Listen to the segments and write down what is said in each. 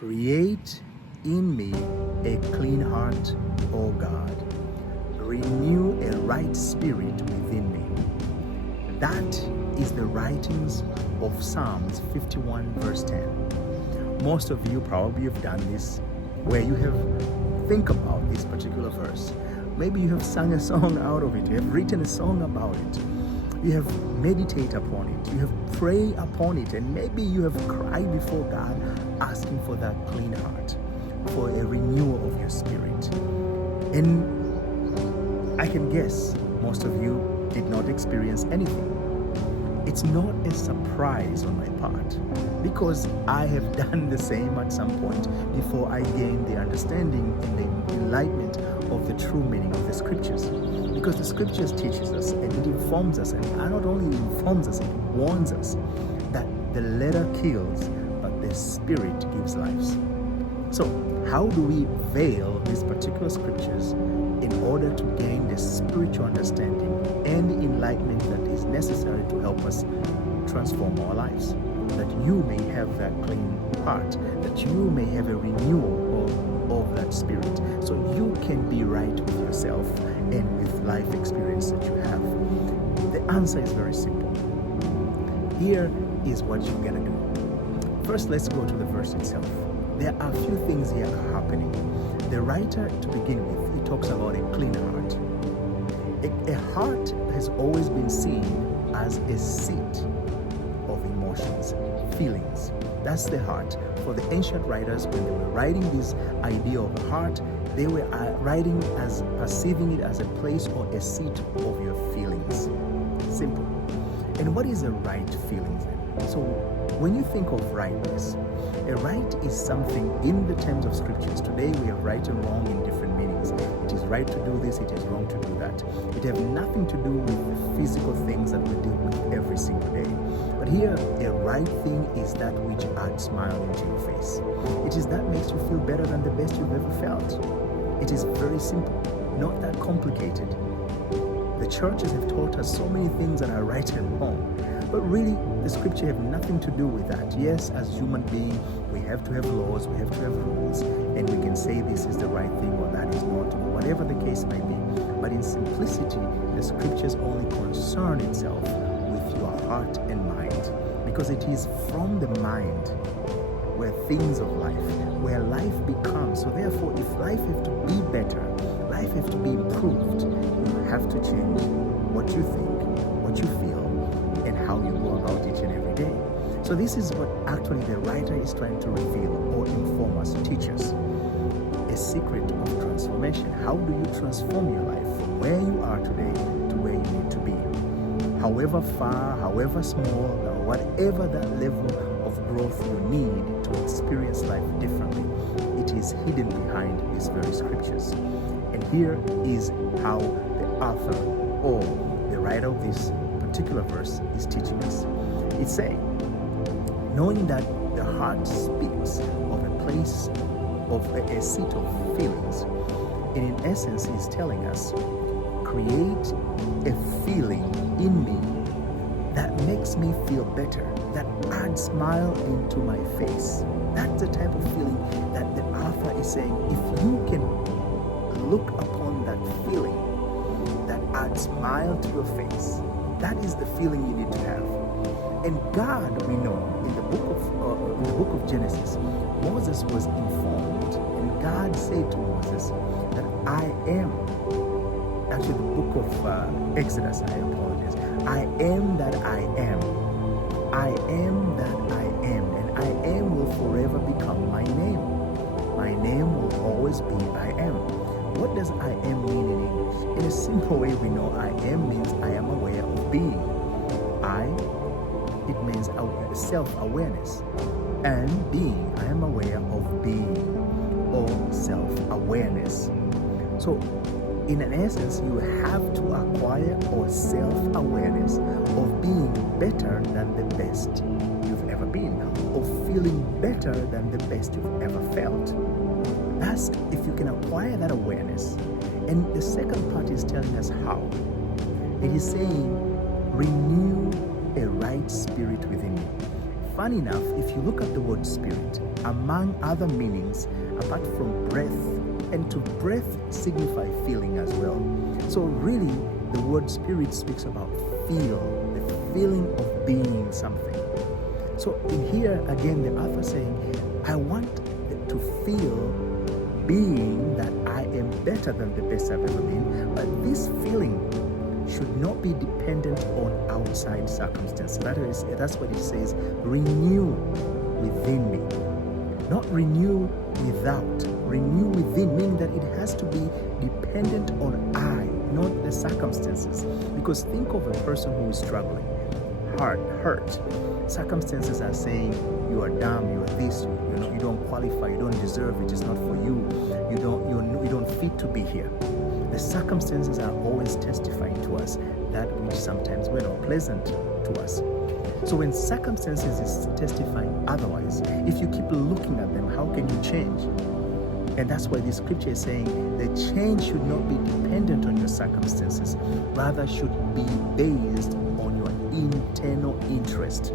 Create in me a clean heart, O God. Renew a right spirit within me. That is the writings of Psalms 51 verse 10. Most of you probably have done this, where you have think about this particular verse. Maybe you have sung a song out of it. You have written a song about it. You have meditated upon it. You have prayed upon it. And maybe you have cried before God asking for that clean heart, for a renewal of your spirit. And I can guess most of you did not experience anything. It's not a surprise on my part, because I have done the same at some point before I gained the understanding and the enlightenment of the true meaning of the scriptures. Because the scriptures teaches us and it informs us, and not only informs us, it warns us that the letter kills, but the spirit gives life. So how do we veil these particular scriptures in order to gain the spiritual understanding and the enlightenment that is necessary to help us transform our lives? That you may have that clean heart, that you may have a renewal of that spirit, so you can be right with yourself and with life experience that you have. The answer is very simple. Here is what you're gonna do. First, let's go to the verse itself. There are a few things here are happening. The writer, to begin with, he talks about a clean heart. A heart has always been seen as a seat of emotions, feelings. That's the heart. For the ancient writers, when they were writing this idea of the heart, they were writing as perceiving it as a place or a seat of your feelings. Simple. And what is a right feeling then? So when you think of rightness, a right is something in the terms of scriptures. Today we have right and wrong in different meanings. It is right to do this, it is wrong to do that. It has nothing to do with the physical things that we deal with every single day. But here, a right thing is that which adds smile into your face. It is that makes you feel better than the best you've ever felt. It is very simple, not that complicated. The churches have taught us so many things that are right and wrong. But really, the scripture have nothing to do with that. Yes, as human beings, we have to have laws, we have to have rules, and we can say this is the right thing or that is not, or whatever the case may be. But in simplicity, the scriptures only concern itself with your heart and mind, because it is from the mind where things of life, where life becomes. So therefore, if life have to be better, life have to be improved, you have to change what you think, what you feel, and how you go about each and every day. So this is what actually the writer is trying to reveal or inform us, teach us. A secret of transformation. How do you transform your life from where you are today to where you need to be? However far, however small, or whatever that level of growth you need to experience life differently, it is hidden behind these very scriptures. And here is how the author or the writer of this particular verse is teaching us. It's saying, knowing that the heart speaks of a place of a seat of feelings, and in essence he's telling us, create a feeling in me that makes me feel better, that adds smile into my face. That's the type of feeling that the author is saying, if you can look upon that feeling that adds smile to your face, that is the feeling you need to have. And God, we know, in the book of Genesis, Moses was informed, and God said to Moses that I am. Actually, the book of Exodus, I apologize. I am that I am. I am that I am, and I am will forever become my name. My name will always be I am. What does I am mean in English? In a simple way, we know I am means I am aware of being. It means self-awareness. And being, I am aware of being, or self-awareness. So, in an essence, you have to acquire or self-awareness of being better than the best you've ever been, of feeling better than the best you've ever felt. That's if you can acquire that awareness. And the second part is telling us how. It is saying, renew a right spirit within you. funny enough, if you look at the word spirit, among other meanings, apart from breath, and to breath signify feeling as well. So really, the word spirit speaks about feel, the feeling of being in something. So in here, again, the author saying, I want to feel being that I am better than the best I've ever been, but this feeling should not be dependent on outside circumstances. That's what it says, renew within me. Not renew without, renew within, meaning that it has to be dependent on I, not the circumstances. Because think of a person who is struggling, hurt. Circumstances are saying, you are dumb, you are this, you don't qualify, you don't deserve it, it's not for you, you don't fit to be here. The circumstances are always testifying to us that which sometimes were not pleasant to us. So when circumstances is testifying otherwise, if you keep looking at them, how can you change? And that's why the scripture is saying the change should not be dependent on your circumstances, rather should be based on your internal interest.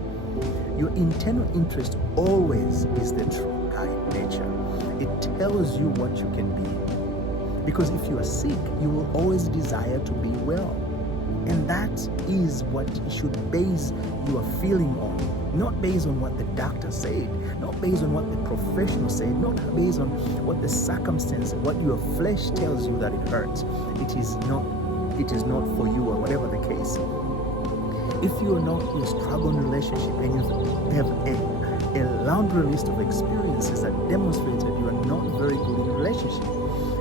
Your internal interest always is the true guide nature. It tells you what you can be. Because if you are sick, you will always desire to be well. And that is what you should base your feeling on. Not based on what the doctor said, not based on what the professional said, not based on what the circumstance, what your flesh tells you that it hurts. It is not for you, or whatever the case. If you are not in a struggling relationship and you have a laundry list of experiences that demonstrate that you are not very good in a relationship,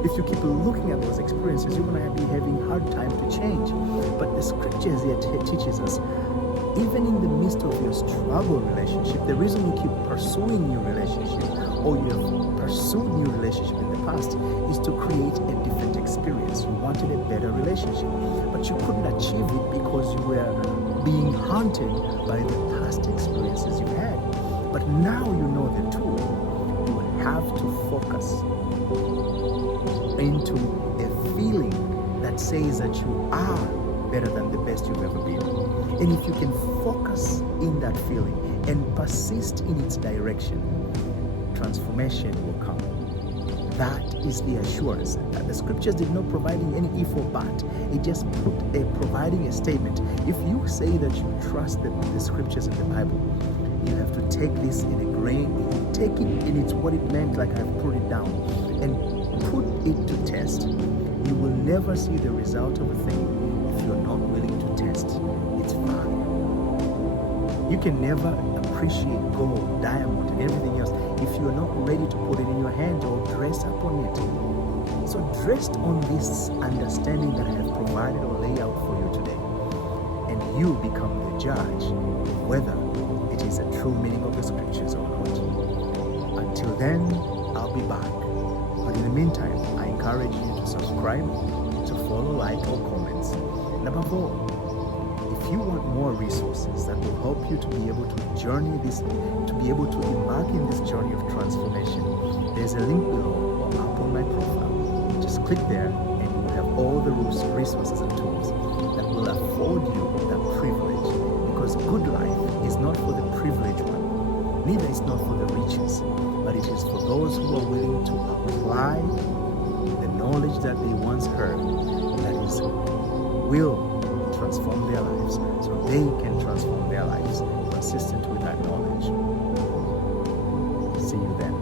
if you keep looking at those experiences, you're going to be having a hard time to change. But the scriptures here teaches us, even in the midst of your struggle relationship, the reason you keep pursuing new relationship, or you have pursued new relationship in the past, is to create a different experience. You wanted a better relationship, but you couldn't achieve it because you were being haunted by the past experiences you had. But now you know the tool. You have to focus into a feeling that says that you are better than the best you've ever been. And if you can focus in that feeling and persist in its direction, transformation will come. That is the assurance. That the scriptures did not providing any if or but. It just providing a statement. If you say that you trust the scriptures in the Bible, you have to take this in a grain, take it in its what it meant, like I've put it down, and put it to test. You will never see the result of a thing if you're not willing to test its fire. You can never appreciate gold, diamond, and everything else if you're not ready to put it in your hand or dress up on it. So dressed on this understanding that I have provided or laid out for you today, and you become the judge of whether it is a true meaning of the scriptures or not. Until then, I'll be back. But in the meantime, I encourage you to subscribe, to follow, like, or comments. And above all, if you want more resources that will help you to be able to journey this, to be able to embark in this journey of transformation, there's a link below or up on my profile. Just click there and you will have all the resources and tools that will afford you that privilege. Because good life is not for the privileged one, neither is not for the riches, but it is for those who are willing to apply the knowledge that they once heard, that is, will transform their lives, so they can transform their lives consistent with that knowledge. See you then.